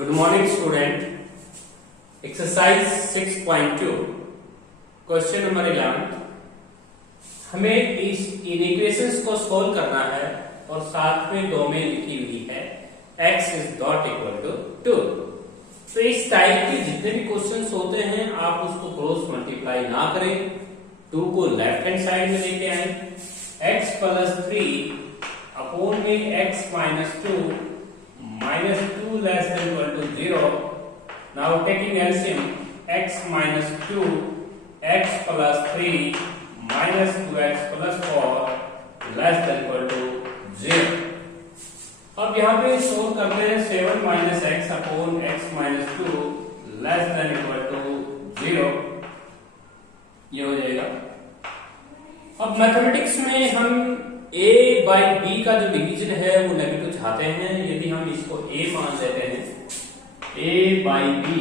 Good morning student. Exercise 6.2 question number 11। हमें इन equations को solve करना है और साथ में दो में लिखी हुई है x is not equal to 2। तो इस टाइप के जितने भी क्वेश्चंस होते हैं आप उसको क्रॉस मल्टीप्लाई ना करें, 2 को लेफ्ट हैंड साइड में लेके आए, x प्लस 3 अपॉन में x minus 2 minus 2 less than equal to 0. Now taking LCM, x minus 2, x plus 3 minus 2x plus 4 less than equal to 0. अब यहाँ पे सोल्व करते हैं 7 minus x upon x minus 2 less than equal to 0. ये हो जाएगा। अब mathematics में हम a बाई b का जो डिवीजन है वो नेगेटिव चाहते हैं। यदि हम इसको a मान लेते हैं, a बाई b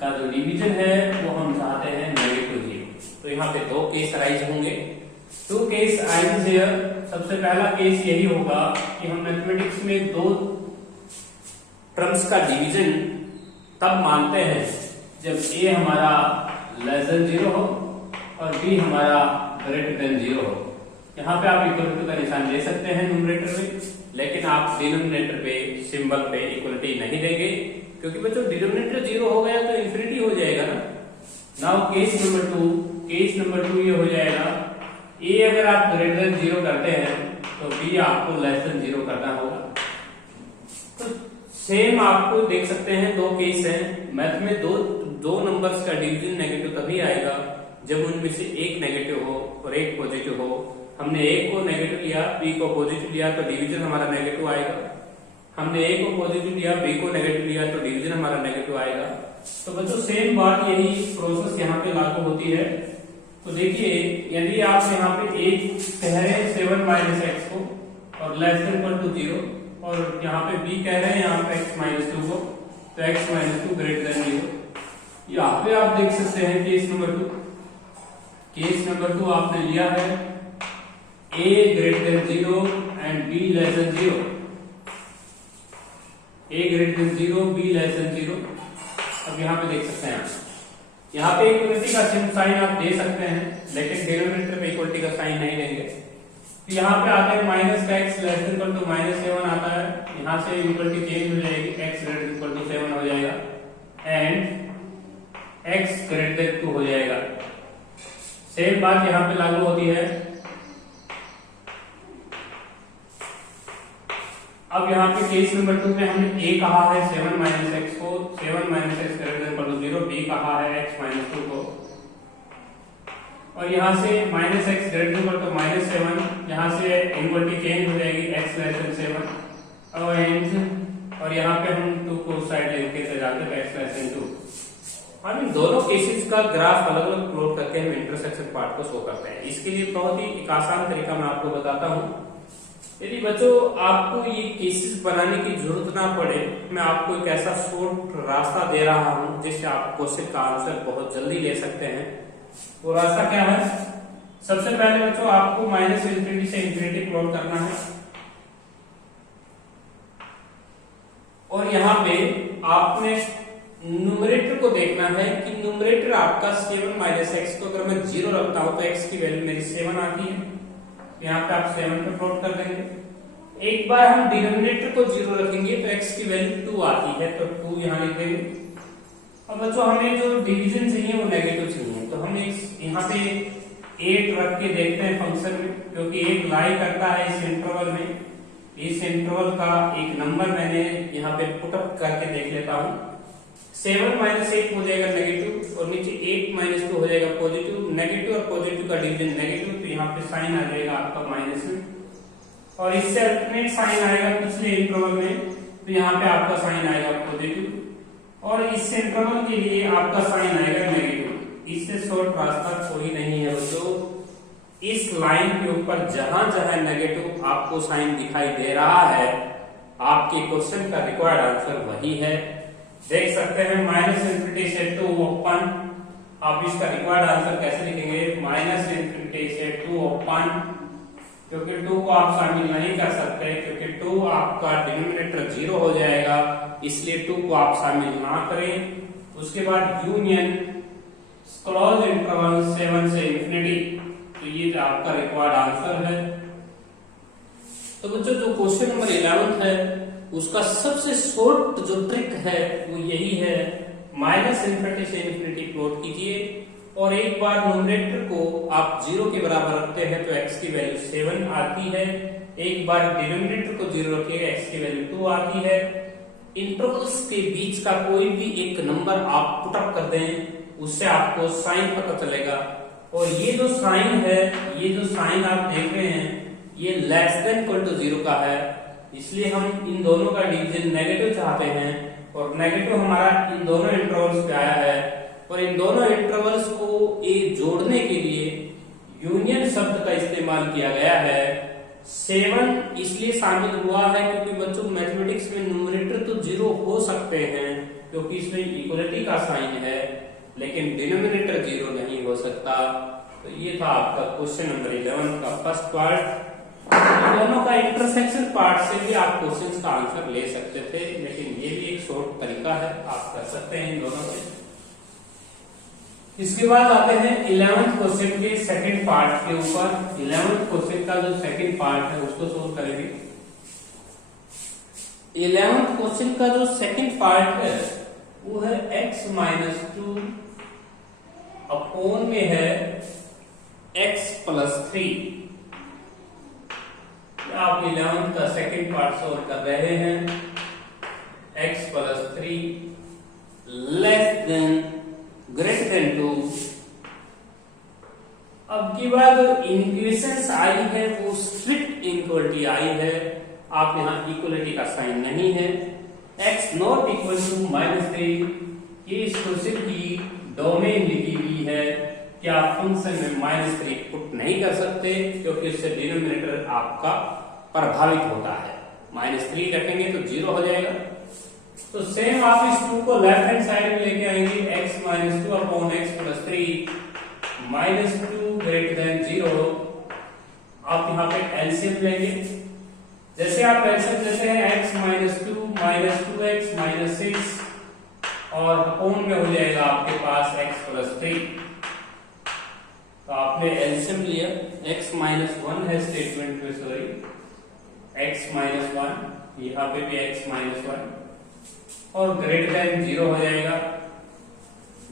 का जो डिवीजन है वो हम चाहते हैं नेगेटिव 0। तो यहाँ पे दो केस अराइज होंगे, टू केस अराइज हियर। सबसे पहला केस यही होगा कि हम मैथमेटिक्स में दो टर्म्स का डिवीजन तब मानते हैं जब a हमारा लेस देन 0 हो और b हमारा ग्रेटर देन 0 हो। यहाँ पे आप इक्वल टू का निशान दे सकते हैं न्यूमरेटर में, लेकिन आप डिनोमिनेटर पे सिंबल पे इक्वलिटी नहीं देंगे, क्योंकि बच्चों डिनोमिनेटर 0 हो गया तो इंफिनिटी हो जाएगा ना। नाउ केस नंबर 2 ये हो जाएगा, a अगर आप ग्रेटर देन 0 करते हैं तो b आपको लेस देन 0 करना होगा। तो सेम आपको देख सकते हैं दो केस हैं। मैथ में दो नंबर्स का डिवीजन नेगेटिव तभी आएगा जब उनमें से एक नेगेटिव हो और एक पॉजिटिव हो। हमने a को नेगेटिव लिया, b को पॉजिटिव लिया तो डिवीजन हमारा नेगेटिव आएगा। हमने a को पॉजिटिव लिया, b को नेगेटिव लिया तो डिवीजन हमारा नेगेटिव आएगा। तो बच्चों सेम बात यही प्रोसेस यहाँ पे लागू होती है। तो देखिए, यदि आप यहाँ पे a कह रहे हैं 7 माइनस एक्स को और लेस देन इक्वल टू 0, और यहाँ पे b कह रहे हैं यहाँ पे x माइनस 2 को, तो x माइनस 2 ग्रेटर देन 0। यहाँ पे आप देख सकते हैं केस नंबर 2 आपने लिया है a greater than 0 and b less than 0. a greater than 0, b less than 0. अब यहाँ पे देख सकते हैं आप, यहाँ पे इक्वलिटी का साइन आप दे सकते हैं, लेकिन डिनोमिनेटर पे इक्वलिटी का साइन नहीं देंगे। तो यहाँ पे आता है माइनस का x less than equal to minus 7 आता है, यहाँ से इक्वलिटी चेंज हो जाएगी, x greater than equal to 7 हो जाएगा एंड x ग्रेटर देन 2 हो जाएगा। सेम बात यहाँ पे लागू होती है। अब यहाँ पे केस नंबर 2 में हमने a कहा है 7 माइनस एक्स को, 7 minus x greater than equal to 0, b कहा है x माइनस 2 को, और यहाँ से minus x greater than equal to minus 7, यहाँ से इक्वलिटी चेंज हो जाएगी x लेस देन 7 और यहाँ पे हम 2 को साइड लेके चले जाते हैं x लेस देन 2। हम इन दोनों केसेस का ग्राफ अलग अलग प्लॉट करके हम इंटरसेक्शन पार्ट को शो करते हैं। इसके लिए बहुत ही एक आसान तरीका मैं आपको बताता हूँ। यदि बच्चों आपको ये केसेस बनाने की जरूरत ना पड़े, मैं आपको एक ऐसा शॉर्ट रास्ता दे रहा हूं जिससे आप क्वेश्चन का आंसर बहुत जल्दी ले सकते हैं। वो रास्ता क्या है? सबसे पहले बच्चों आपको माइनस इंफिनिटी से इंफिनिटी प्लॉट करना है, और यहाँ पे आपने न्यूमरेटर को देखना है कि न्यूमरेटर आपका 7 माइनस एक्स को अगर मैं 0 रखता हूं तो x की वैल्यू मेरी 7 आती है। यहाँ पे आप 7 पे प्लॉट कर देंगे। एक बार हम डिनोमिनेटर को 0 रखेंगे तो x की वैल्यू 2 आती है, तो 2 यहाँ लिख देंगे। अब बच्चों हमें जो डिवीजन चाहिए वो नेगेटिव चाहिए, तो हम यहाँ पे 8 रख के देखते हैं फंक्शन में, क्योंकि 8 लाई करता है इस इंटरवल में। इस इंटरवल का एक नंबर मैंने यहाँ पे पुटअप करके देख लेता हूँ। 7 माइनस 8 हो जाएगा नेगेटिव, और नीचे 8 माइनस 2 हो जाएगा पॉजिटिव। नेगेटिव और पॉजिटिव का डिवीजन नेगेटिव, तो यहाँ पे साइन आ जाएगा आपका माइनस में, और इससे अल्टरनेट साइन आएगा पिछले इंटरवल में, तो यहाँ पे आपका साइन आएगा पॉजिटिव, और इस इंटरवल के लिए आपका साइन आएगा नेगेटिव। इससे शॉर्ट रास्ता कोई नहीं है बच्चों। इस लाइन के ऊपर जहां जहां नेगेटिव आपको साइन दिखाई दे रहा है, आपके क्वेश्चन का रिक्वायर्ड आंसर वही है। देख सकते हैं माइनस इंफिनिटी से 2 ओपन। आप इसका रिक्वायर्ड आंसर कैसे लिखेंगे? माइनस इंफिनिटी से 2 ओपन क्योंकि 2 को आप शामिल नहीं कर सकते, क्योंकि 2 आपका डिनोमिनेटर 0 हो जाएगा, इसलिए 2 को आप शामिल ना करें। उसके बाद यूनियन क्लोज इंटरवल 7 से इंफिनिटी, तो ये आपका रिक्वायर्ड आंसर है। तो बच्चों जो क्वेश्चन नंबर 11 है उसका सबसे शॉर्ट जो ट्रिक है वो यही है, माइनस इन्फिनिटी से इन्फिनिटी प्लॉट कीजिए और एक बार न्यूमरेटर को आप 0 के बराबर रखते हैं तो x की वैल्यू 7 आती है, एक बार डिनोमिनेटर को 0 रखिएगा x की वैल्यू 2 आती है। इंटरवल्स के बीच का कोई भी एक नंबर आप पुटअप कर दें, उससे आपको साइन पता चलेगा। और ये जो साइन है, ये जो साइन आप देख रहे हैं, ये लेस देन इक्वल टू 0 का है, इसलिए हम इन दोनों का डिवीजन नेगेटिव चाहते हैं और नेगेटिव हमारा इन दोनों इंटरवल्स पे आया है। और इन दोनों इंटरवल्स को जोड़ने के लिए यूनियन शब्द का इस्तेमाल किया गया है। 7 इसलिए शामिल हुआ है क्योंकि बच्चों मैथमेटिक्स में न्यूमरेटर तो 0 हो सकते हैं क्योंकि इसमें इक्वलिटी का साइन है, लेकिन डिनोमिनेटर 0 नहीं हो सकता। तो ये था आपका क्वेश्चन नंबर 11 का फर्स्ट पार्ट। दोनों का इंटरसेक्शन पार्ट से भी आप क्वेश्चंस का आंसर ले सकते थे, लेकिन ये भी एक शॉर्ट तरीका है, आप कर सकते हैं इन दोनों से। इसके बाद आते हैं 11th क्वेश्चन के सेकंड पार्ट के ऊपर। 11th क्वेश्चन का जो सेकंड पार्ट है उसको सोल्व करेंगे। 11th क्वेश्चन का जो सेकंड पार्ट है वो है x-2 अपॉन में है x+3। आप 11th का सेकंड पार्ट सोल्व कर रहे हैं। x+3 less than greater than 2। अब की बात इक्वेशंस आई है वो स्ट्रिक्ट इक्वलिटी आई है, आप यहाँ इक्वलिटी का साइन नहीं है। x नॉट इक्वल टू -3, ये इस क्वेश्चन की डोमेन लिखी हुई है कि आप फंक्शन में -3 पुट नहीं कर सकते क्योंकि इससे डिनोमिनेटर आपका प्रभावित होता है। -3 रखेंगे तो 0 हो जाएगा। तो सेम आप इस 2 को लेफ्ट हैंड साइड में लेके आएंगे, x-2 upon x+3 -2 greater than 0। आप यहाँ पे एलसीएम लेंगे, जैसे आप एलसीएम लेते हैं x-2 -2x -6 और अपॉन में हो जाएगा आपके पास x+3। तो आपने एलसीएम लिया, x-1 है स्टेटमेंट में, सॉरी x-1, यहाँ पे भी x-1 और ग्रेटर देन 0 हो जाएगा।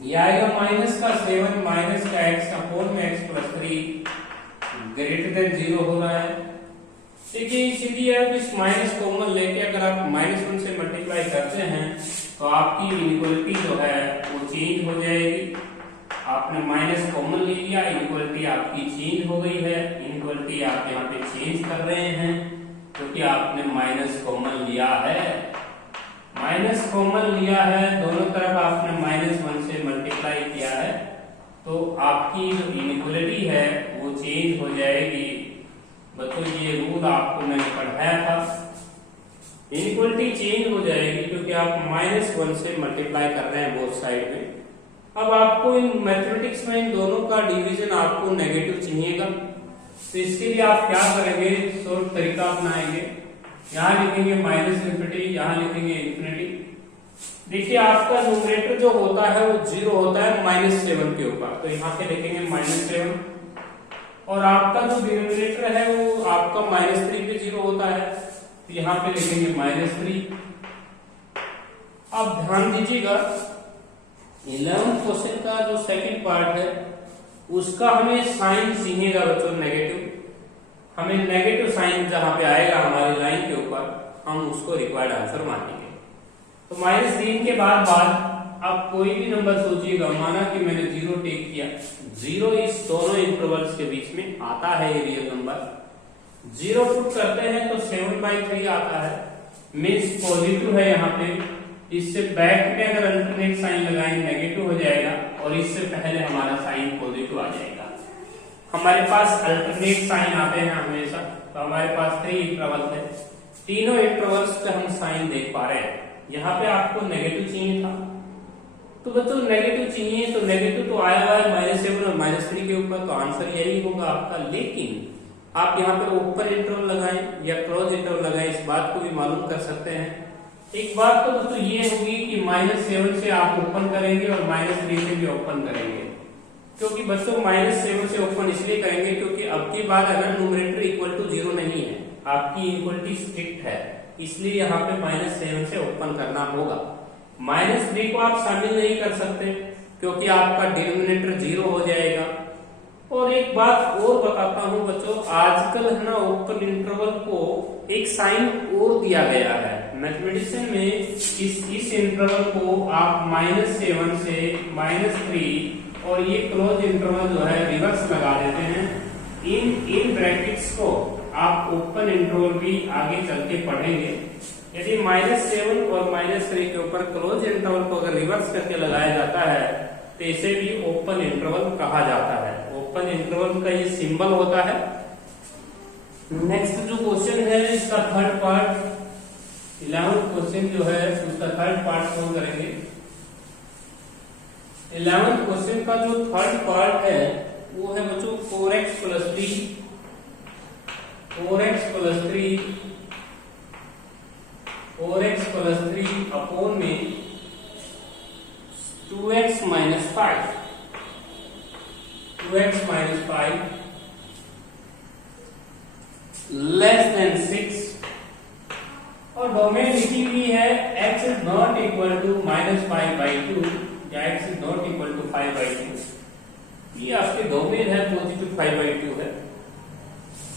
ये आएगा माइनस का 7 माइनस का x अपॉन में x+3 ग्रेटर देन 0 हो रहा है। देखिए इसीलिए आप इस माइनस कॉमन लेके अगर आप -1 से मल्टीप्लाई करते हैं तो आपकी इनइक्वालिटी जो है वो चेंज हो जाएगी। आपने माइनस कॉमन ले लिया, इनइक्वालिटी आपकी चेंज हो गई है। इनइक्वालिटी आप यहाँ पे चेंज कर रहे हैं क्योंकि आपने माइनस कॉमन लिया है। माइनस कॉमन लिया है, दोनों तरफ आपने -1 से मल्टीप्लाई किया है, तो आपकी जो इनइक्वालिटी है वो चेंज हो जाएगी। बच्चों ये रूल आपको मैंने पढ़ाया था, इनइक्वालिटी चेंज हो जाएगी क्योंकि आप -1 से मल्टीप्लाई कर रहे हैं बोथ साइड में। अब आपको इन मैथमेटिक्स में इन दोनों का डिवीजन आपको नेगेटिव चाहिएगा, तो इसके लिए आप क्या करेंगे, शॉर्ट तरीका अपनाएंगे। यहाँ लिखेंगे -इन्फिनिटी, यहाँ लिखेंगे इन्फिनिटी। देखिए आपका न्यूमरेटर जो होता है वो 0 होता है -7 के ऊपर, तो यहाँ पे लिखेंगे -7 और आपका जो डिनोमिनेटर है वो आपका -3 पे 0 होता है, तो यहाँ पे लिखेंगे -3। अब ध्यान दीजिएगा 11th क्वेश्चन का जो सेकंड पार्ट है उसका हमें साइन सीखेगा बच्चों नेगेटिव। हमें नेगेटिव साइन जहां पे आएगा हमारी लाइन के ऊपर हम उसको रिक्वायर्ड आंसर मानेंगे। तो -3 के बाद आप कोई भी नंबर सोचिएगा, माना कि मैंने 0 टेक किया, 0 इस दोनों इंटरवल्स के बीच में आता है ये रियल नंबर। 0 पुट करते हैं तो 7/3 आता है, मीन्स पॉजिटिव है। यहाँ पे इससे बैक में अगर अल्टरनेट साइन लगाएंगे नेगेटिव हो जाएगा और इससे पहले हमारा साइन पॉजिटिव आ जाएगा। हमारे पास अल्टरनेट साइन आते हैं हमेशा, तो हमारे पास 3 इंटरवल्स है, तीनों इंटरवल्स पे हम साइन देख पा रहे हैं। यहाँ पे आपको नेगेटिव चाहिए था, तो बच्चों नेगेटिव चाहिए तो नेगेटिव तो आया हुआ है -7 और -3 के ऊपर, तो आंसर यही होगा आपका। लेकिन आप यहाँ पे ओपन इंटरवल लगाएं या क्लोज इंटरवल लगाएं, इस बात को भी मालूम कर सकते हैं। एक बात तो दोस्तों ये होगी कि -7 से आप ओपन करेंगे और -3 से भी ओपन करेंगे, क्योंकि बच्चों -7 से ओपन इसलिए करेंगे क्योंकि अब की बात अगर न्यूमरेटर इक्वल टू 0 नहीं है, आपकी इक्वलिटी स्ट्रिक्ट है, इसलिए यहाँ पे -7 से ओपन करना होगा। -3 को आप शामिल नहीं कर सकते क्योंकि आपका डिनोमिनेटर 0 हो जाएगा। और एक बात और बताता हूं बच्चों, आजकल है ना ओपन इंटरवल को एक साइन और दिया गया है मैथमेटिक्स में। इस इंटरवल को आप -7 से -3 और ये क्लोज इंटरवल जो है रिवर्स लगा देते हैं। इन ब्रैकेट्स को आप ओपन इंटरवल भी आगे चल के पढ़ेंगे। यदि -7 और -3 के ऊपर क्लोज इंटरवल को अगर रिवर्स करके लगाया जाता है तो इसे भी ओपन इंटरवल कहा जाता है। ओपन इंटरवल का ये सिंबल होता है। नेक्स्ट जो क्वेश्चन है इसका थर्ड पार्ट, 11th क्वेश्चन जो है उसका थर्ड पार्ट सॉल्व करेंगे। 11th क्वेश्चन का जो थर्ड पार्ट है वो है बच्चों 4x + 3 अपॉन में 2x - 5 लेस देन 6 और डोमेन लिखी हुई है x is not equal to -5/2 या x is not equal to 5/2। ये आपके डोमेन है पॉजिटिव 5/2 है।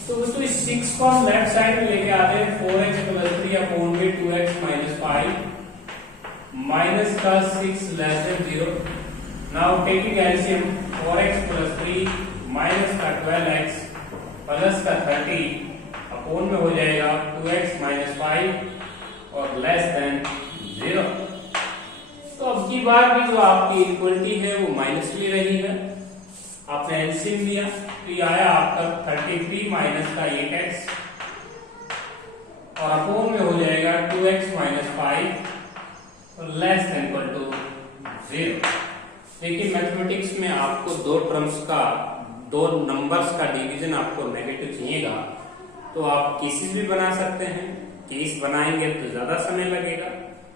तो इस 6 को हम लेफ्ट साइड में लेके आते हैं। 4x + 3 अपॉन में 2x - 5 माइनस का 6 less than 0। Now taking LCM 4x + 3 minus का 12x प्लस का 30 अपॉन में हो जाएगा 2x - 5 और लेस देन 0। तो अब की बार भी जो आपकी इक्वलिटी है वो माइनस में रही है। आपने एलसीएम लिया तो ये आया आपका 33 माइनस का 8x और अपॉन में हो जाएगा 2x - 5 और लेस देन इक्वल टू 0। लेकिन मैथमेटिक्स में आपको दो नंबर्स का डिवीजन आपको नेगेटिव चाहिएगा तो आप केसेस भी बना सकते हैं। केस बनाएंगे तो ज्यादा समय लगेगा।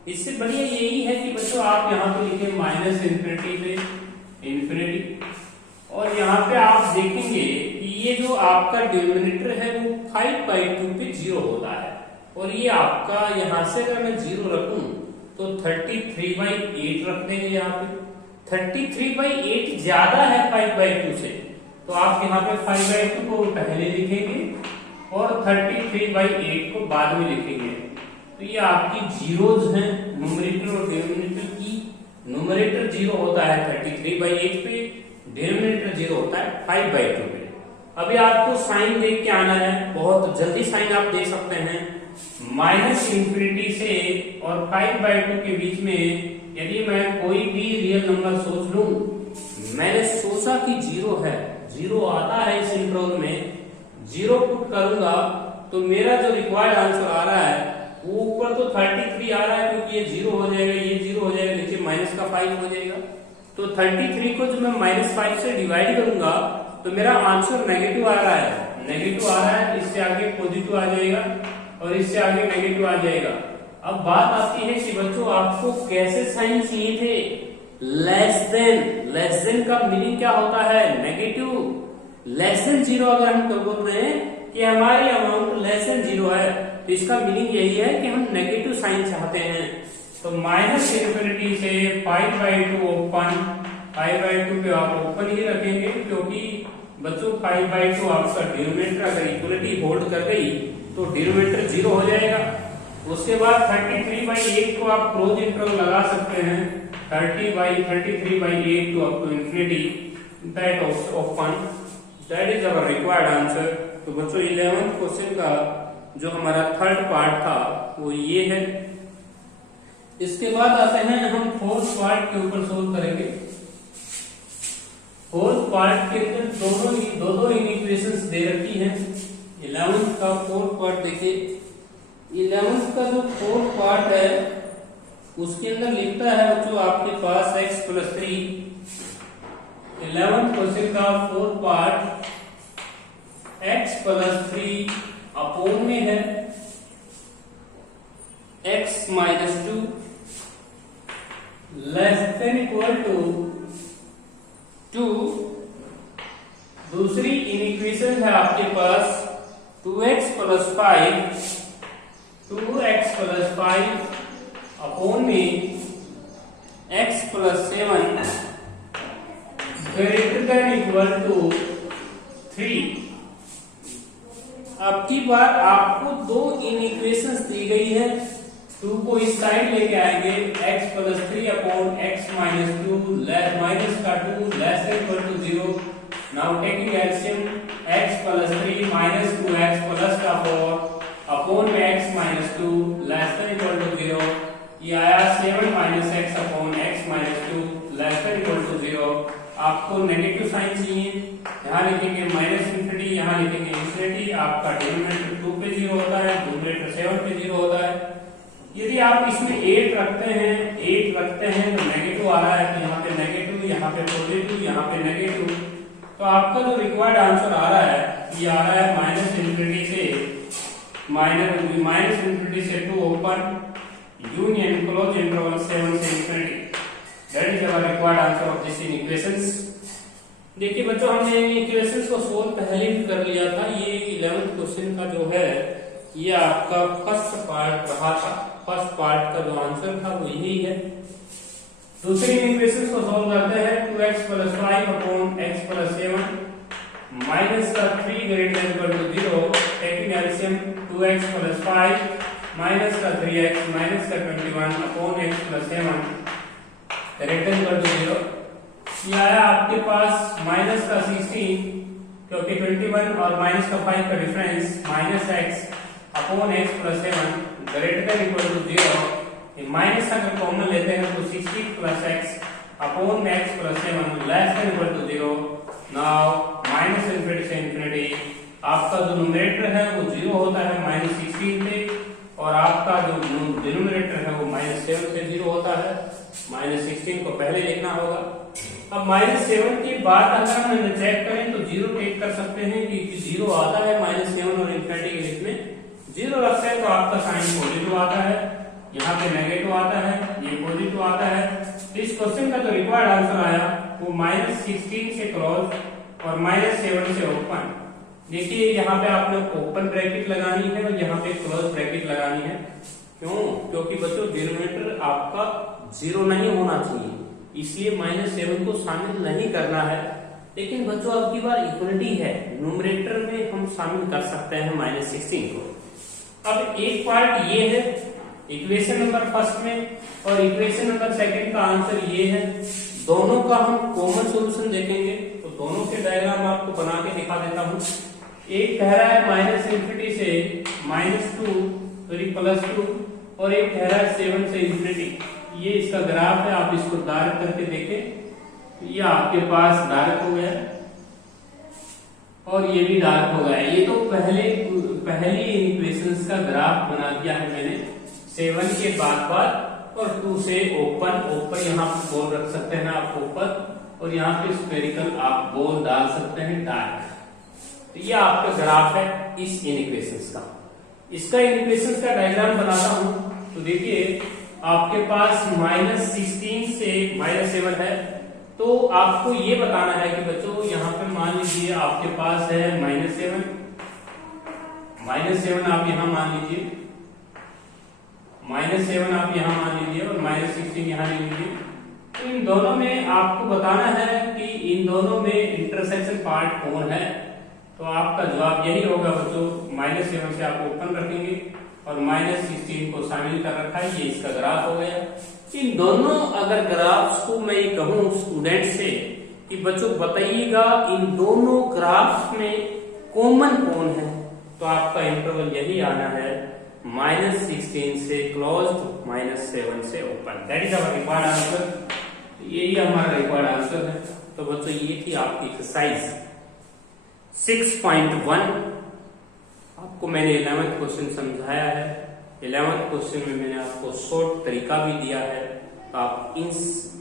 इससे बढ़िया यही है कि बच्चों आप यहाँ पे लिखे -∞ से ∞ और यहाँ पे आप देखेंगे कि ये जो आपका डिनोमिनेटर है वो 5/2 पे 0 होता है और ये आपका यहाँ से अगर मैं 0 रखूं तो 33/8 रख देंगे। यहाँ पे 33/8 ज्यादा है 5/2 से, तो आप यहाँ पे 5/2 को पहले लिखेंगे और 33/8 को बाद में लिखेंगे। तो ये आपकी जीरोज हैं न्यूमरेटर और डिनोमिनेटर की। न्यूमरेटर 0 होता है 33/8 पे, डिनोमिनेटर 0 होता है 5/2 पे। अभी आपको साइन देख के आना है, बहुत जल्दी साइन आप दे सकते हैं। -∞ से और 5/2 के बीच में यदि मैं कोई भी रियल नंबर सोच लूं, मैंने सोचा कि 0 है, 0 आता है इस इंटरवल में, 0 पुट करूंगा तो मेरा जो रिक्वायर्ड आंसर आ रहा है वो ऊपर तो 33 आ रहा है क्योंकि ये 0 हो जाएगा, ये 0 हो जाएगा, नीचे -5 हो जाएगा। तो 33 को जब मैं -5 से डिवाइड करूंगा तो मेरा आंसर नेगेटिव आ रहा है। नेगेटिव आ रहा है, इससे आगे पॉजिटिव आ जाएगा और इससे आगे नेगेटिव आ जाएगा। अब बात आती है कि बच्चों आपको कैसे साइन चाहिए थे। लेस देन का मीनिंग क्या होता है? नेगेटिव। लेस देन 0 अगर हम बोल रहे हैं कि हमारी अमाउंट लेस देन 0 है तो इसका मीनिंग यही है कि हम नेगेटिव साइन चाहते हैं। तो -∞ से 5/2 ओपन, 5/2 पे आप ओपन ही रखेंगे क्योंकि बच्चों 5/2 आपका डिनोमिनेटर अगर इक्वलिटी होल्ड कर गई तो डिनोमिनेटर 0 हो जाएगा। उसके बाद 33/8 को आप क्लोज इंटरवल लगा सकते हैं। 33/8 to up to infinity that open, that is our required answer. तो बच्चों 11th क्वेश्चन का जो हमारा थर्ड पार्ट था वो ये है। इसके बाद आते हैं हम फोर्थ पार्ट के ऊपर सोल्व करेंगे। फोर्थ पार्ट के अंदर दो इक्वेशंस दे रखी हैं। 11th का फोर्थ पार्ट देखिए। 11th का जो फोर्थ पार्ट है उसके अंदर लिखता है जो आपके पास x + 3। 11th क्वेश्चन का fourth part x plus 3 upon में है x minus 2 less than equal to 2। दूसरी इक्वेशन है आपके पास 2x प्लस 5 अपोन में x plus 7 greater than equal to 3। अब की बार आपको दो इक्वेशंस दी गई है, 2 को इस साइड लेके आएंगे, x plus 3 upon x minus 2 minus का 2 less equal to 0। Now taking LCM x plus 3 minus 2x plus का 4 अपॉन में x minus 2 less equal to 0। ये आया 7 minus x upon x minus 2 less equal to 0। आपको negative sign चाहिए, यहाँ लिखेंगे minus infinity, यहाँ लिखेंगे इंफिनिटी। आपका डिनोमिनेटर 2 पे 0 होता है, न्यूमरेटर 7 पे 0 होता है। यदि आप इसमें 8 रखते हैं तो नेगेटिव आ रहा है, तो यहाँ पे नेगेटिव, यहाँ पे पॉजिटिव, यहाँ पे नेगेटिव, तो आपका जो रिक्वायर्ड आंसर आ रहा है ये आ रहा है माइनस इंफिनिटी से 2 ओपन यूनियन क्लोज इंटरवल 7 से infinity. That is our required answer of this equations. देखिए बच्चों, हमने इक्वेशंस को सोल्व पहले भी कर लिया था। ये 11th क्वेश्चन का जो है ये आपका फर्स्ट पार्ट रहा था। फर्स्ट पार्ट का जो आंसर था वो यही है। दूसरी इक्वेशंस को सोल्व करते हैं। 2x plus 5 upon x plus 7 minus का 3 greater than equal to 0। Taking LCM 2x plus 5 minus का 3x माइनस का 21 upon x plus 7 greater than equal to 0। ये आया आपके पास माइनस का 16, क्योंकि 21 और माइनस का 5 का difference minus x upon x plus 7 greater than equal to 0। ये माइनस अगर कॉमन लेते हैं तो 16 प्लस x अपॉन में x plus 7 less than equal to 0। Now minus infinity से इंफिनिटी, आपका जो न्यूमरेटर है वो 0 होता है माइनस 16 पे, और आपका जो डिनोमिनेटर है वो माइनस 7 से 0 होता है। माइनस 16 को पहले लिखना होगा। अब माइनस 7 के बाद अगर हम चेक करें तो 0 टेक कर सकते हैं, क्योंकि 0 आता है माइनस 7 और इंफिनिटी के बीच में 0 रखते हैं तो आपका साइन पॉजिटिव आता है, यहाँ पे नेगेटिव आता है, ये पॉजिटिव आता है। तो इस क्वेश्चन का जो रिक्वायर्ड आंसर आया वो माइनस 16 से क्लोज और माइनस 7 से ओपन। देखिए यहाँ पे आपने ओपन ब्रैकेट लगानी है और यहाँ पे क्लोज ब्रैकेट लगानी है। क्यों? क्योंकि बच्चों डिनोमिनेटर आपका 0 नहीं होना चाहिए, इसलिए माइनस 7 को शामिल नहीं करना है। लेकिन बच्चों अब की बार इक्वलिटी है, न्यूमरेटर में हम शामिल कर सकते हैं माइनस 16 को। अब एक पार्ट ये है इक्वेशन नंबर फर्स्ट में, और इक्वेशन नंबर सेकंड का आंसर ये है। दोनों का हम कॉमन सॉल्यूशन देखेंगे, तो दोनों के डायग्राम आपको बना के दिखा देता हूं। एक कह रहा है माइनस इंफिनिटी से माइनस 2 प्लस 2, और एक कह रहा है 7 से इंफिनिटी। ये इसका ग्राफ है, आप इसको डार्क करके देखें। ये आपके पास डार्क हो गया और ये भी डार्क हो गया। ये तो पहली इक्वेशंस का ग्राफ बना दिया है मैंने। 7 के बाद और 2 से ओपन यहाँ पे बॉल रख सकते हैं आप ऊपर, और यहाँ पे स्फेरिकल आप बॉल डाल सकते हैं डार्क। तो ये आपका ग्राफ है इस इक्वेशंस का। इसका इक्वेशंस का डायग्राम बनाता हूं। तो देखिए आपके पास माइनस 16 से माइनस 7 है, तो आपको ये बताना है कि बच्चों यहाँ पे मान लीजिए आपके पास है माइनस 7 आप यहाँ मान लीजिए, माइनस 7 आप यहाँ मान लीजिए और माइनस 16 यहाँ ले लीजिए। तो इन दोनों में आपको बताना है कि इन दोनों में इंटरसेक्शन पार्ट कौन है। तो आपका जवाब यही होगा बच्चों, माइनस 7 से आप ओपन रखेंगे और माइनस 16 को शामिल कर रखा है। ये इसका ग्राफ हो गया। इन दोनों अगर ग्राफ्स को मैं कहूं स्टूडेंट से कि बच्चों बताइएगा इन दोनों ग्राफ्स में कॉमन कौन है, तो आपका इंटरवल यही आना है माइनस 16 से क्लोज माइनस 7 से open. That is our required answer. यही हमारा रिक्वायर्ड आंसर है। तो बच्चों ये थी आपकी एक्सरसाइज 6.1। आपको मैंने 11th क्वेश्चन समझाया है। 11th क्वेश्चन में मैंने आपको शॉर्ट तरीका भी दिया है, तो आप इन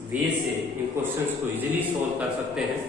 वे से इन क्वेश्चंस को इजीली सॉल्व कर सकते हैं।